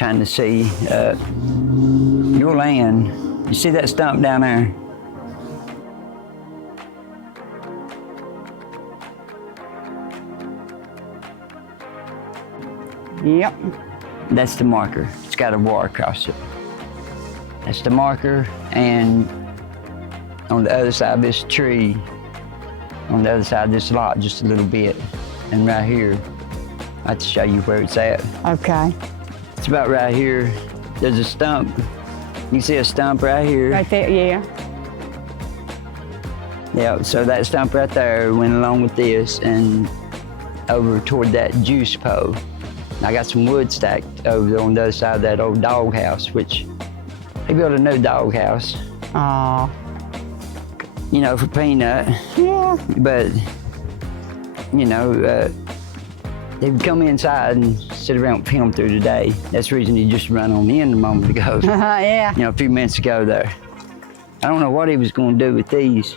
trying to see your land. You see that stump down there? Yep. That's the marker. It's got a wire across it. That's the marker, and on the other side of this tree, on the other side of this lot, just a little bit, and right here, I'll have to show you where it's at. Okay. It's about right here. There's a stump. You see a stump right here? Right there, yeah. Yeah, so that stump right there went along with this and over toward that juice pole. I got some wood stacked over there on the other side of that old dog house, which they built a new dog house. Oh. You know, for Peanut. Yeah. But, you know, they would come inside and sit around with him through the day. That's the reason he just ran on in a moment ago. Yeah. You know, a few minutes ago there. I don't know what he was going to do with these.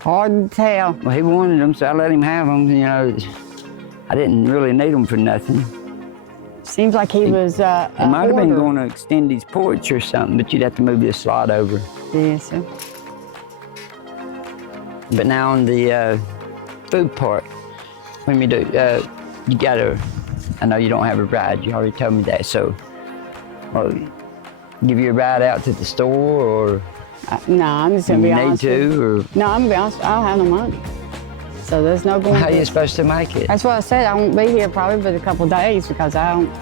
Hard to tell. Well, he wanted them, so I let him have them. You know, I didn't really need them for nothing. Seems like he was He might have been going to extend his porch or something, but you'd have to move this lot over. Yes, sir. But now on the food part, when we do, you gotta, I know you don't have a ride, you already told me that, so, well, give you a ride out to the store, or No, I'm just gonna be honest. You need to, or? No, I'm gonna be honest, I don't have no money. So there's no going. How are you supposed to make it? That's what I said, I won't be here probably but a couple of days because I don't.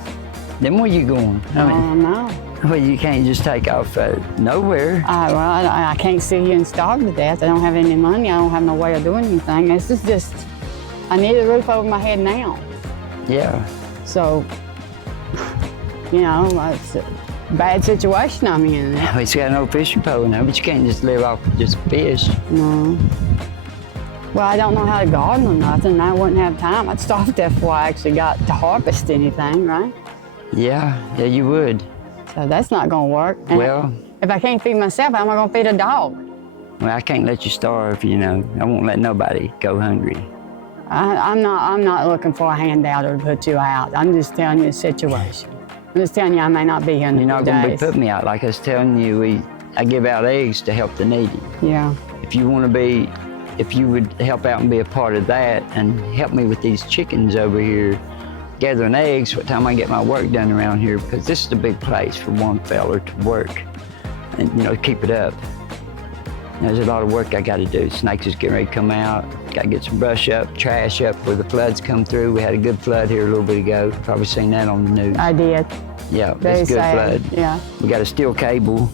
Then where you going? I mean, No. well, you can't just take off nowhere. Well, I can't sit here and starve to death. I don't have any money. I don't have no way of doing anything. This is just, I need a roof over my head now. Yeah. So, you know, it's a bad situation I'm in. He's got no fishing pole now, but you can't just live off of just fish. No. Well, I don't know how to garden or nothing, and I wouldn't have time. I'd starve to death before I actually got to harvest anything, right? Yeah, you would. So that's not gonna work. And Well, if I can't feed myself, how am I gonna feed a dog? well, I can't let you starve, you know. I won't let nobody go hungry. I'm not looking for a handout or to put you out. I'm just telling you the situation. I'm just telling you I may not be here in a You're not few going to be days. putting me out. Like I was telling you, I give out eggs to help the needy. Yeah. If you would help out and be a part of that and help me with these chickens over here, gathering eggs, what time I get my work done around here, because this is a big place for one fella to work and, you know, keep it up. There's a lot of work I got to do. Snakes is getting ready to come out. Got to get some brush up, trash up where the floods come through. We had a good flood here a little bit ago. Probably seen that on the news. I did. Yeah, Very it's a good sad. flood. Yeah. We got a steel cable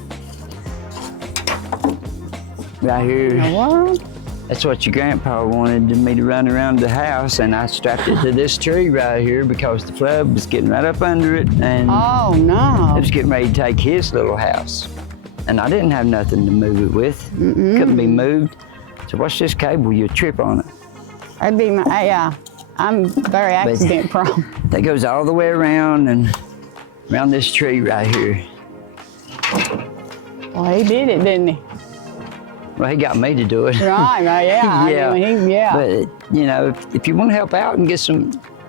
right here. What? That's what your grandpa wanted me to run around the house, and I strapped it to this tree right here because the flood was getting right up under it, and Oh no. it was getting ready to take his little house. And I didn't have nothing to move it with. Couldn't be moved. So what's this cable? You trip on it. That'd be my, yeah. I'm very accident prone. That goes all the way around and around this tree right here. Well, he did it, didn't he? Well, he got me to do it. Right, yeah. Yeah. I mean, yeah. But, you know, if you want to help out and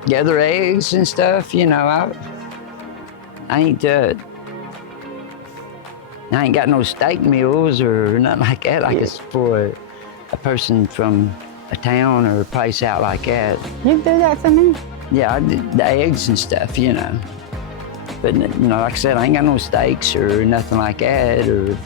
gather eggs and stuff, you know, I ain't got no steak meals or nothing like that. Like it's for a person from a town or a place out like that. You do that for me? Yeah, I do the eggs and stuff, you know. But, you know, like I said, I ain't got no steaks or nothing like that, or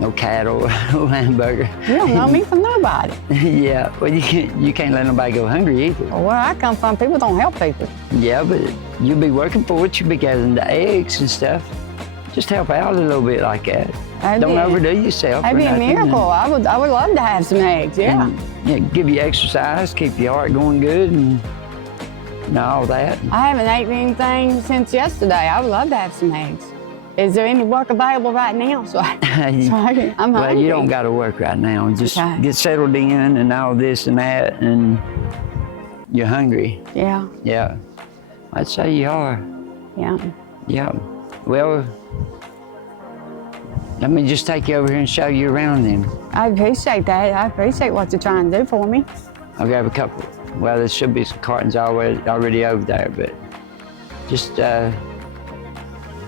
no cattle, no hamburger. You don't know me from nobody. Yeah, well, you can't let nobody go hungry either. Well, where I come from, people don't help people. Yeah, but you'll be working for it. You'll be gathering the eggs and stuff. Just help out a little bit like that. Don't overdo yourself. That'd be a miracle. I would love to have some eggs, yeah. And, yeah, give you exercise, keep your heart going good, and all that. I haven't ate anything since yesterday. I would love to have some eggs. Is there any work available right now? I'm hungry. Well, you don't got to work right now. Just get settled in and all this and that, and you're hungry. Yeah. Yeah. I'd say you are. Yeah. Yeah. Well, let me just take you over here and show you around then. I appreciate that. I appreciate what you're trying to do for me. I'll grab a couple. Well, there should be some cartons already over there, but just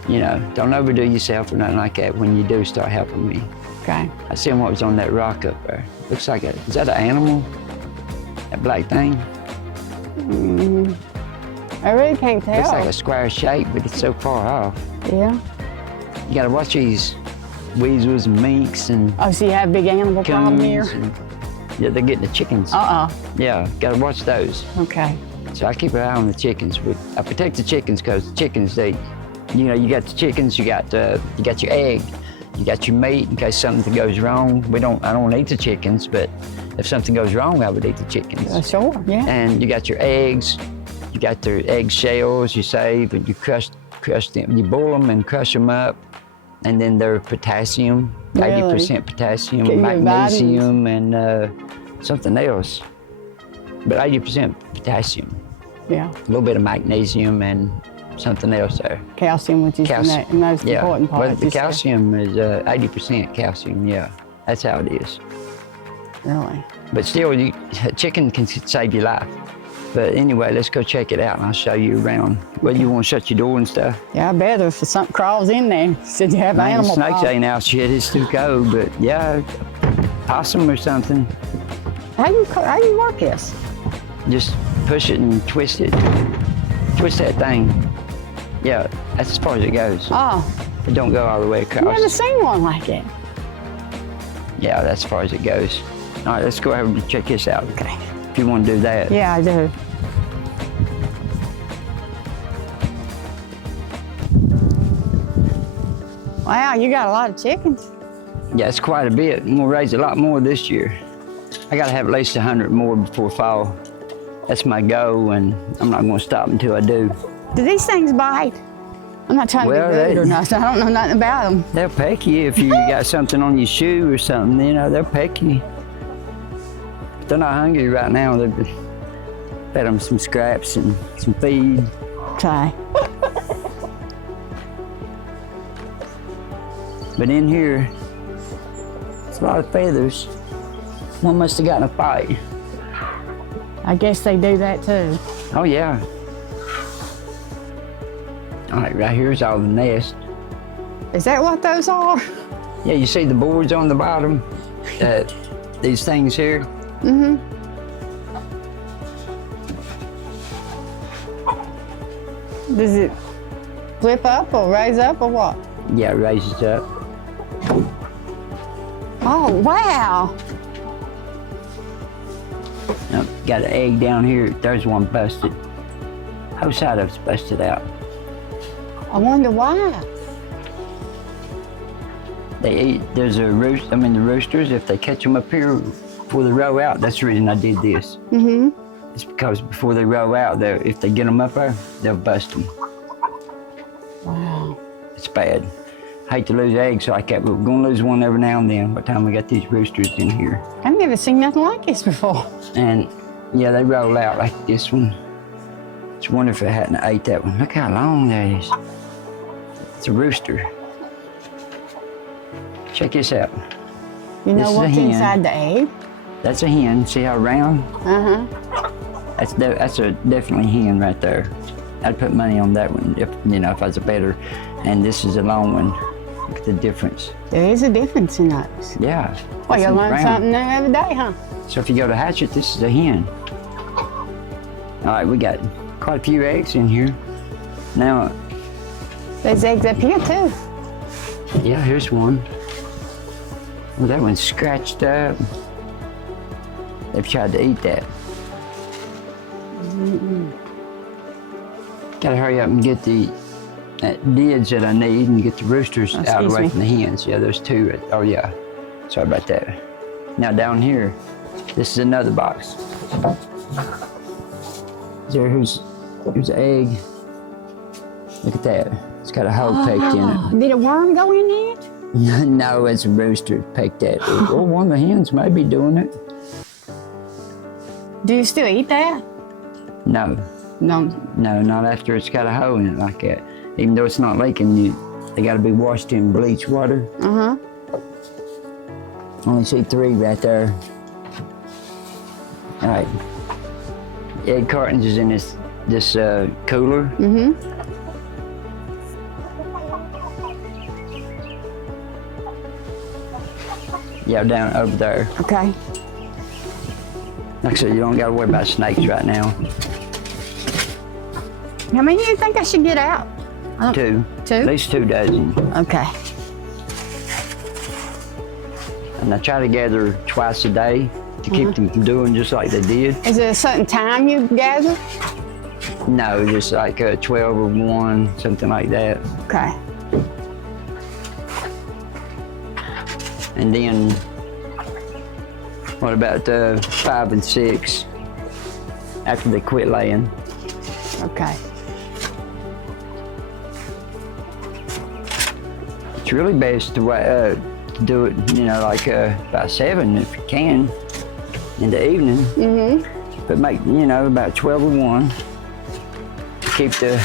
You know, don't overdo yourself or nothing like that when you do start helping me. Okay. I seen what was on that rock up there. Looks like is that an animal? That black thing? I really can't tell. Looks like a square shape, but it's so far off. Yeah. You gotta watch these weasels and minks and Oh, so you have a big animal problem here? coons. Yeah, they're getting the chickens. Yeah, gotta watch those. Okay. So I keep an eye on the chickens. I protect the chickens because the chickens, you know, you got the chickens, you got your egg, you got your meat in case something goes wrong. I don't eat the chickens, but if something goes wrong, I would eat the chickens. Sure, yeah. And you got your eggs, you got their egg shells you save, and you crush them, you boil them and crush them up, and then their potassium, Really? 80% potassium, Get your magnesium, and something else, but 80% potassium. Yeah. A little bit of magnesium and something else there. Calcium, which is the most important part. Well, the calcium is 80% calcium, yeah. That's how it is. Really? But still, chicken can save your life. But anyway, let's go check it out and I'll show you around. Well, you want to shut your door and stuff? Yeah, I better if something crawls in there. Said you have animal Snakes problem. ain't out yet, it's too cold, but yeah, possum or something. How you work this? Just push it and twist it. Twist that thing. Yeah, that's as far as it goes. Oh, It don't go all the way across. I've never seen one like it. Yeah, that's as far as it goes. All right, let's go ahead and check this out. Okay. If you want to do that. Yeah, I do. Wow, you got a lot of chickens. Yeah, it's quite a bit. I'm gonna raise a lot more this year. I gotta have at least 100 more before fall. That's my goal, and I'm not gonna stop until I do. Do these things bite? I'm not trying to be rude or nothing. I don't know nothing about them. They'll peck you if you got something on your shoe or something, you know, they'll peck you. If they're not hungry right now, they'll fed them some scraps and some feed. Okay. But in here, it's a lot of feathers. One must have gotten a fight. I guess they do that too. Oh yeah. All right, right here's all the nest. Is that what those are? Yeah, you see the boards on the bottom? These things here? Mm-hmm. Does it flip up or raise up or what? Yeah, it raises up. Oh, wow. Now, got an egg down here. There's one busted. Whole side of it's busted out. I wonder why. They eat, there's a roost, the roosters, if they catch them up here before they roll out, that's the reason I did this. Mm-hmm. It's because before they roll out, if they get them up there, they'll bust them. Wow. It's bad. I hate to lose eggs like that, but we're gonna lose one every now and then by the time we got these roosters in here. I've never seen nothing like this before. And yeah, they roll out like this one. Just wonder if I hadn't ate that one. Look how long that is. It's a rooster. Check this out. You know This is a what's hen. inside the egg? That's a hen. See how round? Uh-huh. That's a definitely hen right there. I'd put money on that one if I was a better. And this is a long one. Look at the difference. There is a difference in those. Yeah. Well, you that's learn brown. something new every day, huh? So if you go to hatch it, this is a hen. All right, we got quite a few eggs in here. Now, There's eggs up here too. yeah, here's one. Well, that one's scratched up. They've tried to eat that. Gotta hurry up and get the dids that I need and get the roosters out away from the hens. Yeah, there's two. Oh yeah, sorry about that. Now down here, this is another box. Here's an egg. Look at that. It's got a hole pecked in it. Did a worm go in it? No, it's a rooster pecked at it. Or one of the hens may be doing it. Do you still eat that? No, No. no, not after it's got a hole in it like that. Even though it's not leaking, they gotta be washed in bleach water. Uh-huh. Only see 3 right there. All right. Egg cartons is in this cooler. Mm-hmm. Yeah, down over there. Okay. Like I said, you don't got to worry about snakes right now. How many do you think I should get out? Two. Two? At least 2 dozen. Okay. And I try to gather twice a day to keep them from doing just like they did. Is there a certain time you gather? No, just like 12 or 1, something like that. Okay. And then, what about 5 and 6 after they quit laying? Okay. It's really best to do it, you know, like about 7 if you can in the evening. Mm-hmm. But make, you know, about 12 or 1. Keep the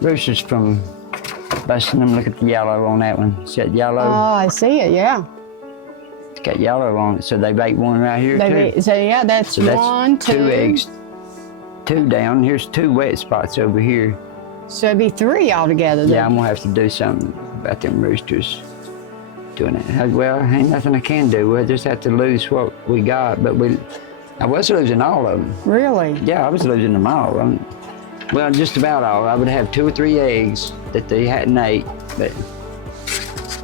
roosters from busting them. Look at the yellow on that one. See that yellow? Oh, I see it, yeah. It's got yellow on it, so they've ate one right here too. So yeah, that's, So that's 1, 2. 2 eggs. 2 down. Here's 2 wet spots over here. So it'd be 3 altogether then. Yeah, I'm gonna have to do something about them roosters doing it. Well, ain't nothing I can do. We'll just have to lose what we got. But I was losing all of them. Really? Yeah, I was losing them all. Well, just about all. I would have 2 or 3 eggs that they hadn't ate, but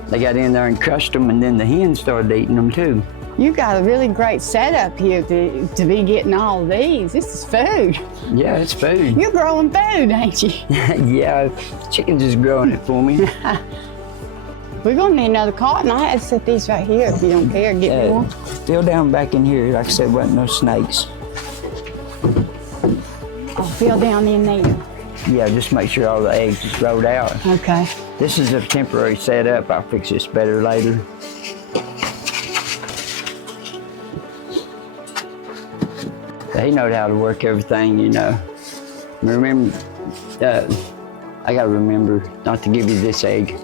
they got in there and crushed them, and then the hens started eating them too. You got a really great setup here to be getting all of these. This is food. Yeah, it's food. You're growing food, ain't you? Yeah, chicken's just growing it for me. We're gonna need another carton. I had to set these right here if you don't care. Get me one. Still down back in here, like I said, wasn't no snakes. I'll fill down in there. Yeah, just make sure all the eggs is rolled out. Okay. This is a temporary setup. I'll fix this better later. But he knows how to work everything, you know. Remember, I gotta remember not to give you this egg.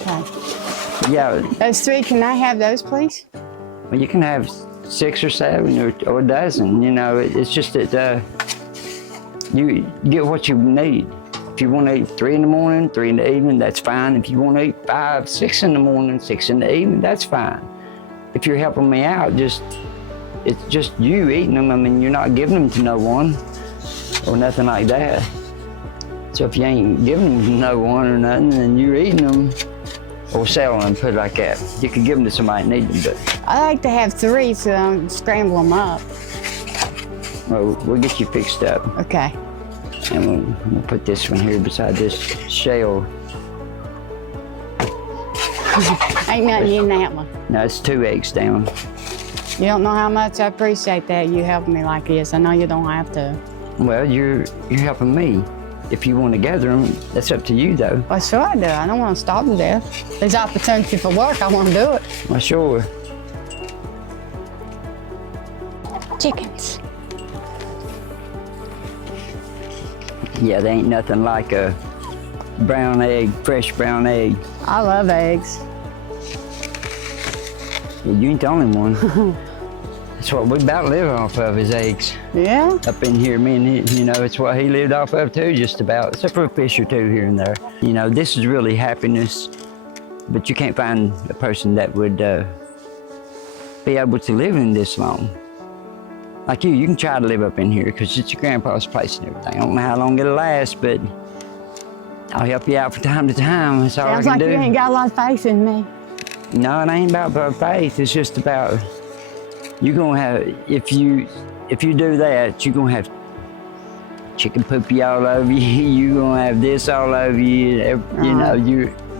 Okay. Yeah, Those 3, can I have those, please? well, you can have 6 or 7 or a dozen, you know. It's just that you get what you need. If you want to eat 3 in the morning, 3 in the evening, that's fine. If you want to eat 5, 6 in the morning, 6 in the evening, that's fine. If you're helping me out, it's just you eating them. I mean, you're not giving them to no one or nothing like that. So if you ain't giving them to no one or nothing, then you're eating them or selling them, put it like that. You can give them to somebody that needs them, but I like to have 3 so I don't scramble them up. well, we'll get you fixed up. Okay. And we'll put this one here beside this shell. Ain't nothing in that one. No, it's 2 eggs down. You don't know how much I appreciate that you helping me like this. I know you don't have to. Well, you're helping me. If you want to gather them, that's up to you, though. Well, sure I do. I don't want to starve to death. There's opportunity for work. I want to do it. Well, sure. Chickens. Yeah, there ain't nothing like a brown egg, fresh brown egg. I love eggs. Well, you ain't the only one. That's what we about live off of is eggs. Yeah? Up in here, me and he, you know, it's what he lived off of too, just about, except for a fish or 2 here and there. You know, this is really happiness, but you can't find a person that would be able to live in this long. Like you can try to live up in here because it's your grandpa's place and everything. I don't know how long it'll last, but I'll help you out from time to time. That's all I Sounds can like do. you ain't got a lot of faith in me. No, it ain't about faith. It's just about you're gonna have if you do that, you're gonna have chicken poopy all over you. You're gonna have this all over you. You know,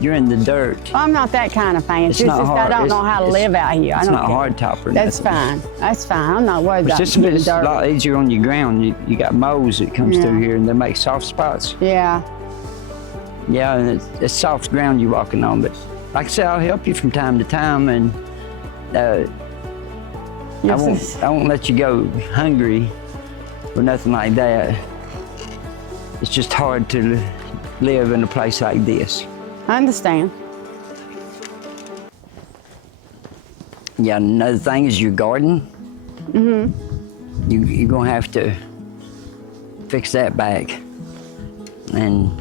you're in the dirt. Well, I'm not that kind of fan. It's just not hard. I don't know how to live out here. It's I don't not care. hard top or That's nothing. fine. That's fine. I'm not worried about It's just a bit. getting It's a dirty. lot easier on your ground. You got moles that comes Yeah. through here and they make soft spots. Yeah. Yeah, and it's soft ground you're walking on. But like I said, I'll help you from time to time, and I won't let you go hungry or nothing like that. It's just hard to live in a place like this. I understand. Yeah, another thing is your garden. Mm-hmm. You're gonna have to fix that back. And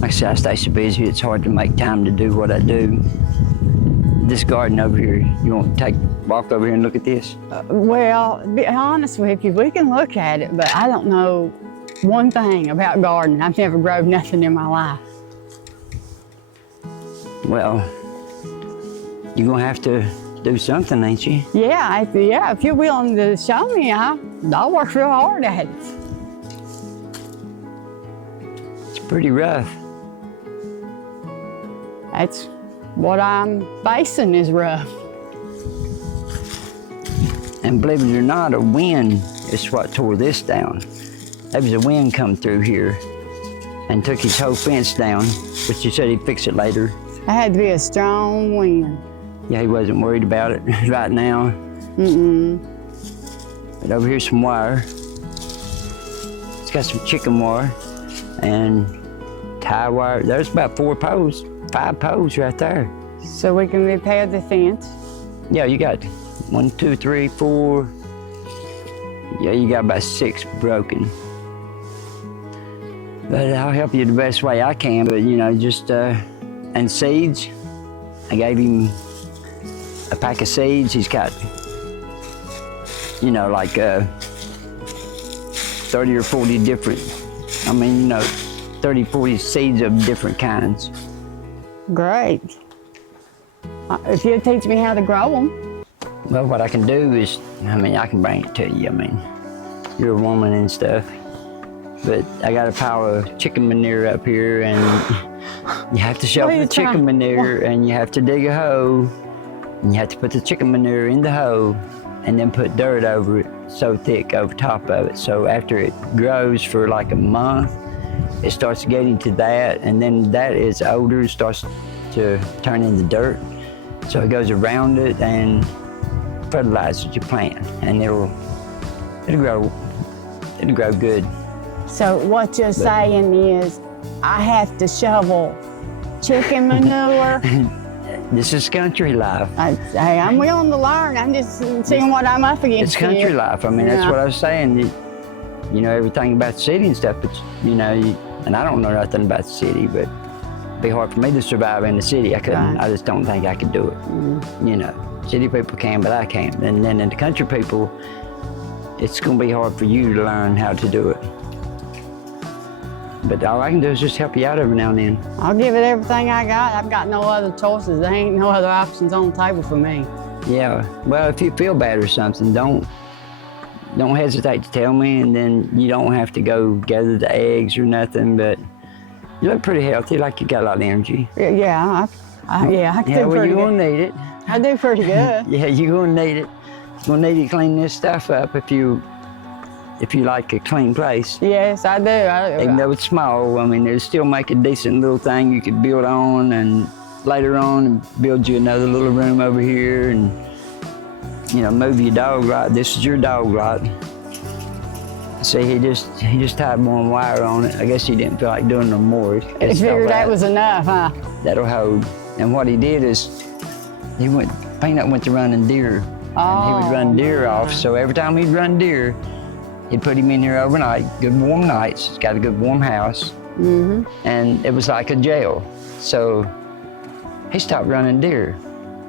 like I said, I stay so busy, it's hard to make time to do what I do. this garden over here. You want to walk over here and look at this? Well, to be honest with you, we can look at it, but I don't know one thing about gardening. I've never grown nothing in my life. Well, you're gonna have to do something, ain't you? Yeah, yeah. If you're willing to show me, I'll work real hard at it. It's pretty rough. That's what I'm facing is rough. And believe it or not, a wind is what tore this down. There was a wind come through here and took his whole fence down, but you said he'd fix it later. It had to be a strong wind. Yeah, he wasn't worried about it right now. But over here's some wire. It's got some chicken wire and tie wire. There's about 5 poles right there. So we can repair the fence. Yeah, you got 1, 2, 3, 4. Yeah, you got about 6 broken. But I'll help you the best way I can. But you know, just and seeds. I gave him a pack of seeds. He's got, you know, like 30 or 40 different. 30, 40 seeds of different kinds. Great. If you'll teach me how to grow them. Well, what I can do is, I can bring it to you. You're a woman and stuff. But I got a pile of chicken manure up here, and you have to shovel the chicken manure, and you have to dig a hole, and you have to put the chicken manure in the hole, and then put dirt over it so thick over top of it. So after it grows for like a month, it starts getting to that, and then that is older, it starts to turn into dirt. So it goes around it and fertilizes your plant, and it'll grow good. So what you're saying is I have to shovel chicken manure? This is country life. Hey, I'm willing to learn. I'm just seeing what I'm up against. It's country here. life. That's what I was saying. You know everything about the city and stuff, but and I don't know nothing about the city, but it'd be hard for me to survive in the city. I couldn't. Right. I just don't think I could do it. City people can, but I can't. And then in the country people, it's gonna be hard for you to learn how to do it. But all I can do is just help you out every now and then. I'll give it everything I got. I've got no other choices. There ain't no other options on the table for me. Yeah, well, if you feel bad or something, don't hesitate to tell me, and then you don't have to go gather the eggs or nothing, but you look pretty healthy, like you got a lot of energy. Yeah, I do well, pretty you're good. Gonna need it. I do pretty good. Yeah, you're gonna need it. You're gonna need to clean this stuff up if you like a clean place. Yes, I do. Even though it's small, it'll still make a decent little thing you could build on, and later on build you another little room over here, and move your dog lot. This is your dog lot. See, he just tied one wire on it. I guess he didn't feel like doing no more. I figured that was enough, huh? That'll hold. And what he did is, Peanut went to running deer. And he would run deer off. So every time he'd run deer, he'd put him in here overnight, good warm nights. He's got a good warm house. And it was like a jail. So he stopped running deer.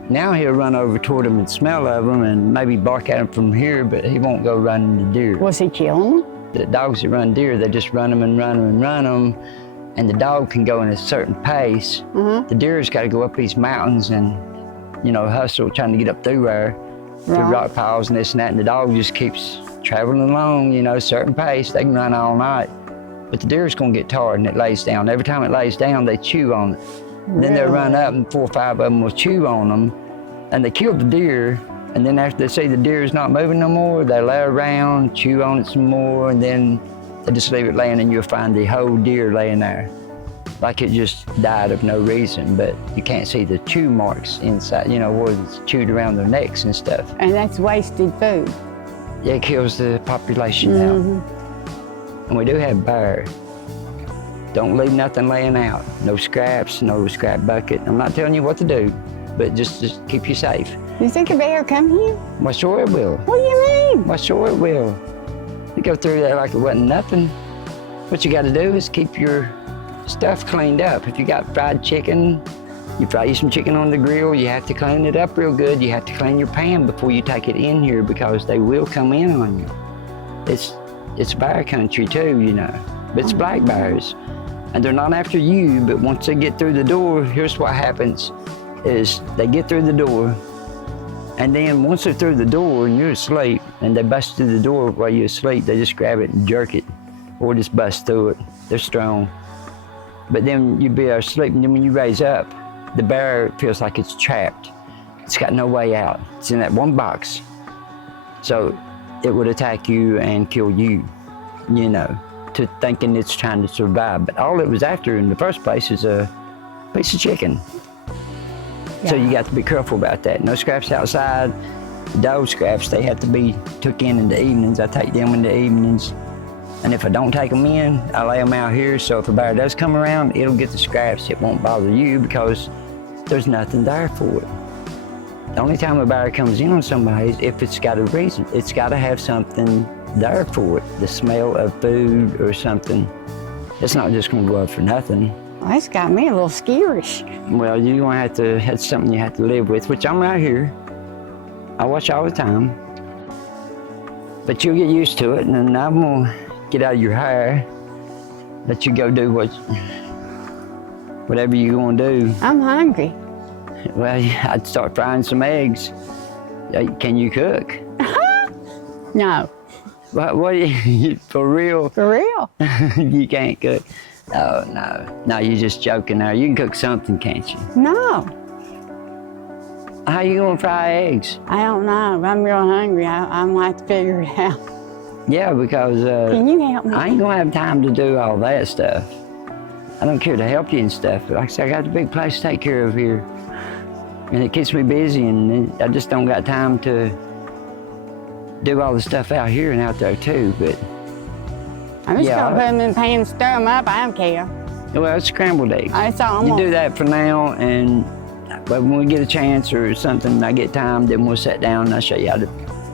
Now he'll run over toward them and smell of them and maybe bark at them from here, but he won't go running the deer. Was he killing them? The dogs that run deer, they just run them and run them and run them. And the dog can go in a certain pace. The deer's got to go up these mountains and, hustle, trying to get up through there, through rock piles and this and that. And the dog just keeps traveling along, a certain pace. They can run all night. But the deer's going to get tired and it lays down. Every time it lays down, they chew on it. Then they'll run up and 4 or 5 of them will chew on them, and they kill the deer. And then after they see the deer is not moving no more, they lay around, chew on it some more, and then they just leave it laying, and you'll find the whole deer laying there. Like it just died of no reason, but you can't see the chew marks inside, where it's chewed around their necks and stuff. And that's wasted food. Yeah, it kills the population now. And we do have bear. Don't leave nothing laying out. No scraps, no scrap bucket. I'm not telling you what to do, but just keep you safe. You think a bear come here? Well, sure it will. What do you mean? Well, sure it will. You go through there like it wasn't nothing. What you got to do is keep your stuff cleaned up. If you got fried chicken, You fry you some chicken on the grill, you have to clean it up real good. You have to clean your pan before you take it in here because they will come in on you. It's bear country too, you know. But it's black bears. And they're not after you, but once they get through the door, here's what happens is they get through the door, and then once they're through the door and you're asleep, and they bust through the door while you're asleep, they just grab it and jerk it, or just bust through it. They're strong. But then you be asleep, and then when you raise up, the bear feels like it's trapped. It's got no way out. It's in that one box. So it would attack you and kill you, you know, to thinking it's trying to survive. But all it was after in the first place is a piece of chicken. Yeah. So you got to be careful about that. No scraps outside. Those scraps, they have to be took in the evenings. I take them in the evenings. And if I don't take them in, I lay them out here. So if a bear does come around, it'll get the scraps. It won't bother you because there's nothing there for it. The only time a bear comes in on somebody is if it's got a reason. It's got to have something there for it. The smell of food or something. It's not just going to go up for nothing. Well, that's got me a little scareish. Well, you're going to have to, that's something you have to live with, which I'm right here. I watch all the time. But you'll get used to it, and then I'm going to get out of your hair, let you go do whatever you're going to do. I'm hungry. Well, I'd start frying some eggs. Can you cook? No. What for real? For real? You can't cook? Oh, no. No, you're just joking now. You can cook something, can't you? No. How you gonna fry eggs? I don't know. I'm real hungry. I'm gonna have to figure it out. Yeah, because Can you help me? I ain't gonna have time to do all that stuff. I don't care to help you and stuff, but like I said, I got a big place to take care of here. And it keeps me busy, and I just don't got time to do all the stuff out here and out there too, but. I'm just gonna put them in the pan and stir them up. I don't care. Well, it's scrambled eggs. That's all You do that for now, but when we get a chance or something, I get time, then we'll sit down and I'll show you how to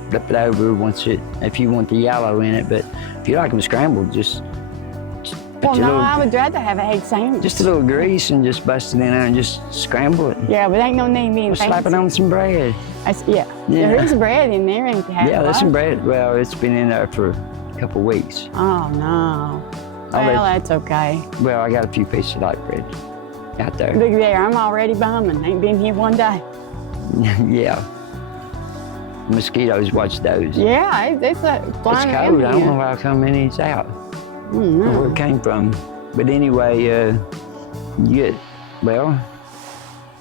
flip it over if you want the yellow in it. But if you like them scrambled, just well, no, I would rather have an egg sandwich. Just a little grease and just bust it in there and just scramble it. Yeah, but ain't no need being fancy. Slap it on some bread. Yeah. There is bread in there, ain't there? Yeah, there's some bread. Well, it's been in there for a couple weeks. Oh, no. Well, that's okay. Well, I got a few pieces of light bread out there. Look there, I'm already bumming. Ain't been here one day. Yeah. Mosquitoes watch those. Yeah, it's flying It's cold. I don't know how come any's out. Where it came from. But anyway, you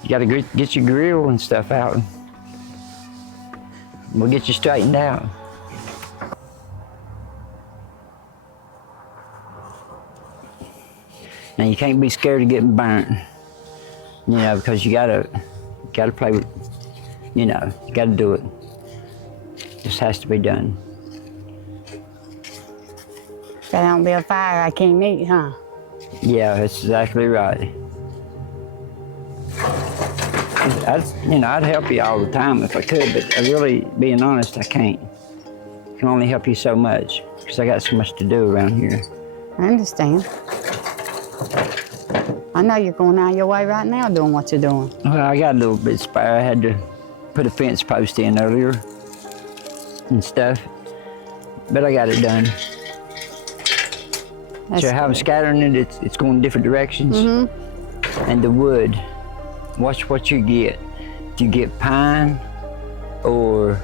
got to get your grill and stuff out. We'll get you straightened out. Now you can't be scared of getting burnt, you know, because you gotta play with, you know, you gotta do it. This has to be done. If there don't be a fire, I can't eat, huh? Yeah, that's exactly right. I'd help you all the time if I could, but really, being honest, I can't. I can only help you so much because I got so much to do around here. I understand. I know you're going out your way right now doing what you're doing. Well, I got a little bit spare. I had to put a fence post in earlier and stuff, but I got it done. That's so how I'm scattering it, it's going different directions. And the wood, watch what you get. If you get pine or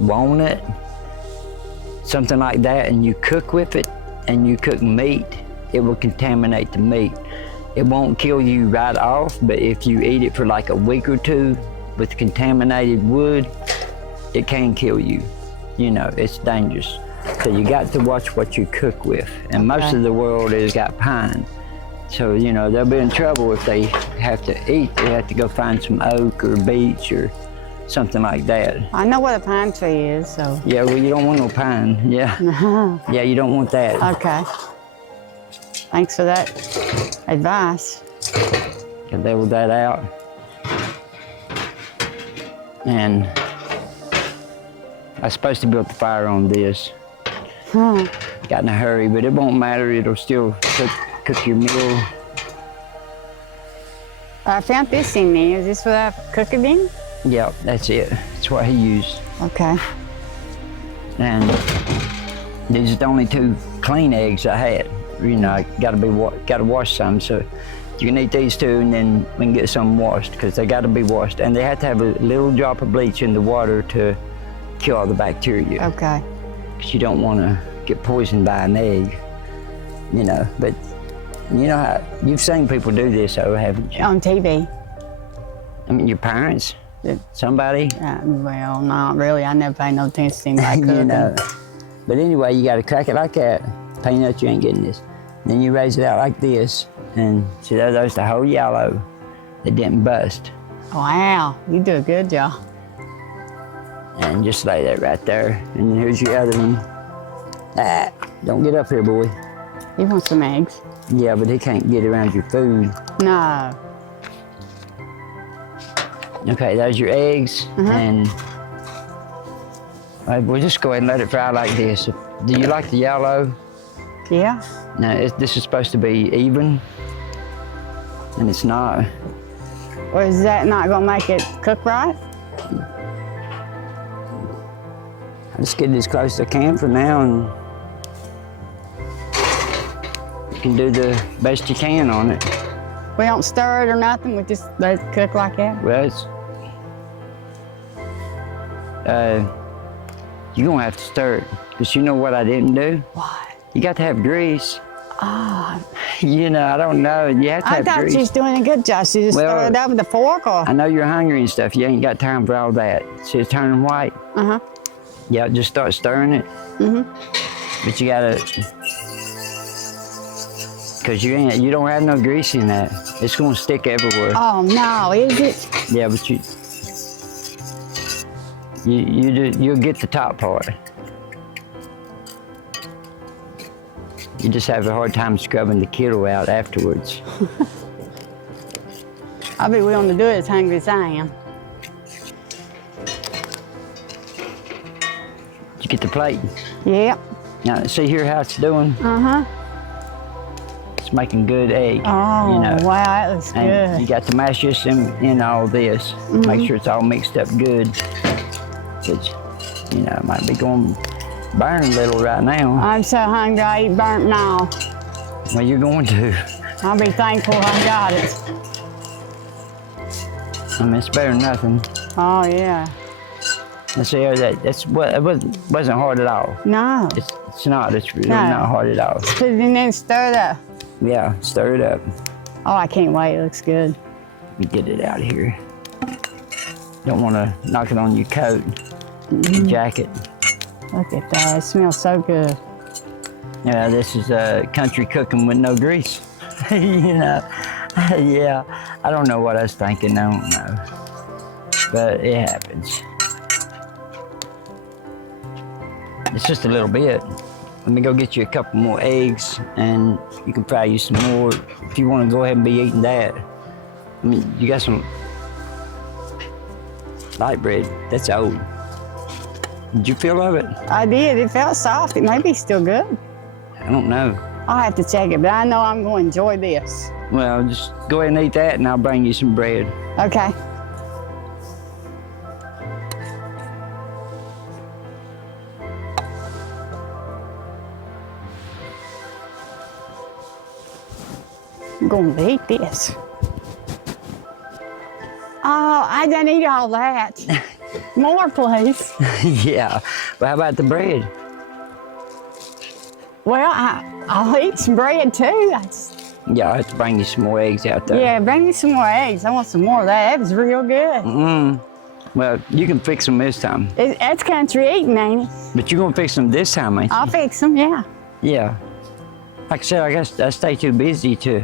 walnut, something like that, and you cook with it, and you cook meat, it will contaminate the meat. It won't kill you right off, but if you eat it for like a week or two with contaminated wood, it can kill you. You know, it's dangerous. So you got to watch what you cook with. And most of the world has got pine. So, you know, they'll be in trouble if they have to eat. They have to go find some oak or beech or something like that. I know what a pine tree is, so. Yeah, well, you don't want no pine, yeah. Yeah, you don't want that. Okay. Thanks for that advice. Can level that out. And I was supposed to build the fire on this. Got in a hurry, but it won't matter. It'll still cook your meal. I found this in there. Is this what I cook it in? Yeah, that's it. That's what he used. Okay. And these are the only 2 clean eggs I had. You know, I gotta wash some, so you can eat these 2 and then we can get some washed, because they gotta be washed. And they have to have a little drop of bleach in the water to kill all the bacteria. Okay. Because you don't want to get poisoned by an egg, you know. But you know how, you've seen people do this, though, haven't you? On TV. I mean, your parents? Somebody? Well, not really. I never paid no attention to anybody cooking. You know. But anyway, you got to crack it like that. Peanuts, you ain't getting this. Then you raise it out like this, and see, there's the whole yellow that didn't bust. Wow, you do a good job. And just lay that right there. And then here's your other one. Ah, don't get up here, boy. You want some eggs? Yeah, but he can't get around your food. No. Okay, there's your eggs, and we'll just go ahead and let it fry like this. Do you like the yellow? Yeah. No, this is supposed to be even, and it's not. Or is that not gonna make it cook right? I just get it as close as I can for now, and you can do the best you can on it. We don't stir it or nothing, we just let it cook like that? Well, you're gonna have to stir it, because you know what I didn't do? What? You got to have grease. Oh. You know, I don't know. You have to have I thought grease. she was doing a good job. She just Well, stirred it up with a fork or? I know you're hungry and stuff. You ain't got time for all that. See, it's turning white. Uh-huh. Yeah, just start stirring it. But you gotta, because you don't have no grease in that. It's gonna stick everywhere. Oh no, is it? Yeah, but you'll get the top part. You just have a hard time scrubbing the kiddo out afterwards. I'll be willing to do it as hungry as I am. Did you get the plate? Yep. Now, see here how it's doing? Uh-huh. It's making good egg. Oh, you know. wow, that looks And good. you got to mash this in all this. Make sure it's all mixed up good. Which, you know, it might be going burn a little right now. I'm so hungry I eat burnt now. Well, you're going to. I'll be thankful I got it. I mean, it's better than nothing. Oh, yeah. Let's see, it wasn't hard at all. No. It's not. It's really No. not hard at all. Put it in there and stir it up. Yeah, stir it up. Oh, I can't wait. It looks good. Let me get it out of here. Don't want to knock it on your coat, your jacket. Look at that. It smells so good. Yeah, this is country cooking with no grease. You know, yeah. I don't know what I was thinking. I don't know, but it happens. It's just a little bit. Let me go get you a couple more eggs, and you can fry you some more if you want to go ahead and be eating that. I mean, you got some light bread. That's old. Did you feel of it? I did. It felt soft. It may be still good. I don't know. I'll have to check it, but I know I'm going to enjoy this. Well, just go ahead and eat that, and I'll bring you some bread. Okay. I'm going to eat this. Oh, I didn't eat all that. More, please. Yeah. Well, how about the bread? Well, I'll eat some bread too. Yeah, I'll have to bring you some more eggs out there. Yeah, bring me some more eggs. I want some more of that. That was real good. Well, you can fix them this time. That's country eating, ain't it? But you're going to fix them this time, ain't you? I'll fix them, yeah. Yeah. Like I said, I guess I stay too busy to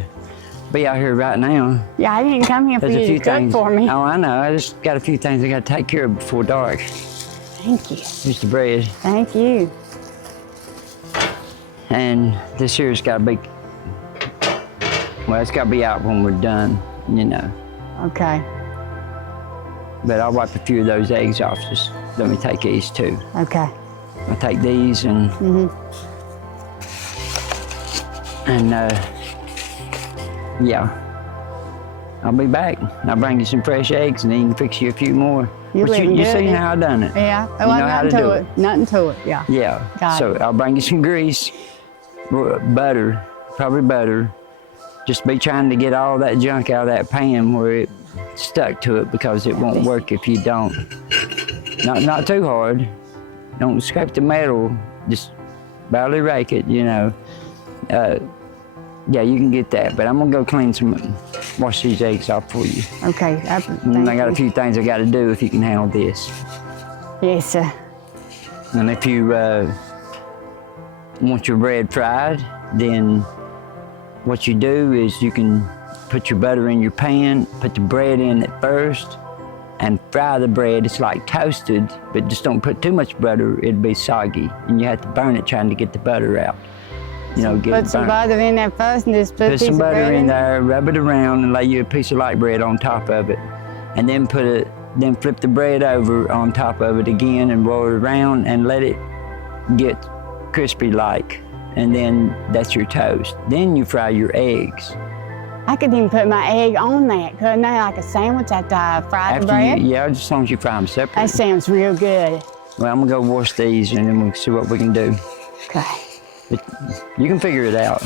be out here right now. Yeah, I didn't come here for There's a you few to cook things. for me. Oh, I know. I just got a few things I got to take care of before dark. Thank you. Here's the bread. Thank you. And this here's got to be, well, it's got to be out when we're done, you know. Okay. But I'll wipe a few of those eggs off. Just let me take these too. Okay. I'll take these and yeah. I'll be back. I'll bring you some fresh eggs, and then you can fix you a few more. You But you good, seen yeah. how I done it. Yeah. You know how to do it. Nothing to it. Yeah. Yeah. Got So it. I'll bring you some grease, butter, probably butter. Just be trying to get all that junk out of that pan where it stuck to it, because it won't work if you don't. Not too hard. Don't scrape the metal. Just barely rake it, you know. Yeah, you can get that, but I'm gonna go wash these eggs off for you. Okay. And I got a few things I gotta do if you can handle this. Yes, sir. And if you want your bread fried, then what you do is you can put your butter in your pan, put the bread in it first, and fry the bread. It's like toasted, but just don't put too much butter, it'll be soggy. And you have to burn it trying to get the butter out. You know, get Put it some burnt. butter in there first and just put a Put piece some of butter bread in there, rub it around, and lay you a piece of light bread on top of it. And then then flip the bread over on top of it again and roll it around and let it get crispy like. And then that's your toast. Then you fry your eggs. I could even put my egg on that, couldn't I? Like a sandwich after I fried the bread? Yeah, just as long as you fry them separate. That sounds real good. Well, I'm gonna go wash these and then we'll see what we can do. Okay. But you can figure it out.